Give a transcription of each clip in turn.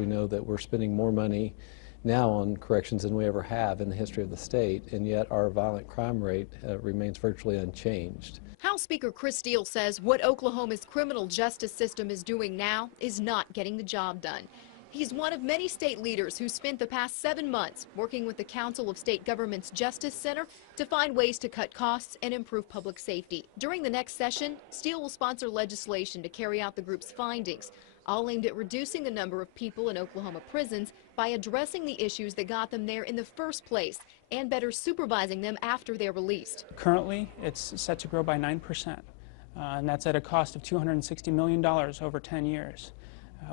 We know that we're spending more money now on corrections than we ever have in the history of the state, and yet our violent crime rate remains virtually unchanged. House Speaker Chris Steele says what Oklahoma's criminal justice system is doing now is not getting the job done. He's one of many state leaders who spent the past 7 months working with the Council of State Governments Justice Center to find ways to cut costs and improve public safety. During the next session, Steele will sponsor legislation to carry out the group's findings, all aimed at reducing the number of people in Oklahoma prisons by addressing the issues that got them there in the first place and better supervising them after they're released. Currently, it's set to grow by 9%, and that's at a cost of $260 million over 10 years.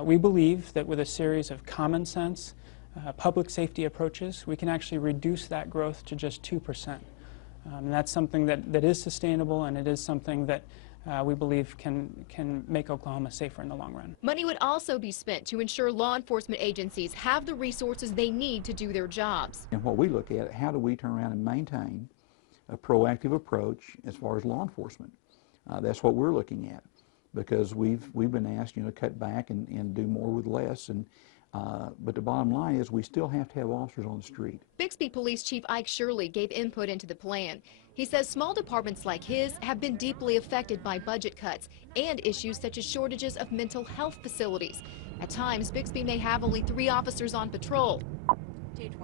We believe that with a series of common sense public safety approaches, we can actually reduce that growth to just 2%. And that's something that is sustainable, and it is something that we believe can make Oklahoma safer in the long run. Money would also be spent to ensure law enforcement agencies have the resources they need to do their jobs. And what we look at, how do we turn around and maintain a proactive approach as far as law enforcement? That's what we're looking at, because we've been asked, to cut back and do more with less. But the bottom line is we still have to have officers on the street. Bixby Police Chief Ike Shirley gave input into the plan. He says small departments like his have been deeply affected by budget cuts and issues such as shortages of mental health facilities. At times, Bixby may have only 3 officers on patrol. 228-1059.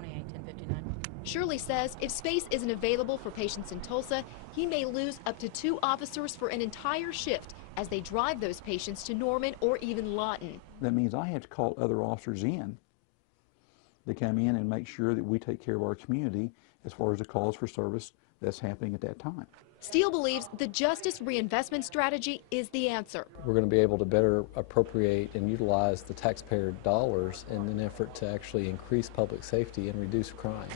Shirley says if space isn't available for patients in Tulsa, he may lose up to 2 officers for an entire shift as they drive those patients to Norman or even Lawton. That means I have to call other officers in to come in and make sure that we take care of our community as far as the calls for service that's happening at that time. Steele believes the justice reinvestment strategy is the answer. We're going to be able to better appropriate and utilize the taxpayer dollars in an effort to actually increase public safety and reduce crime.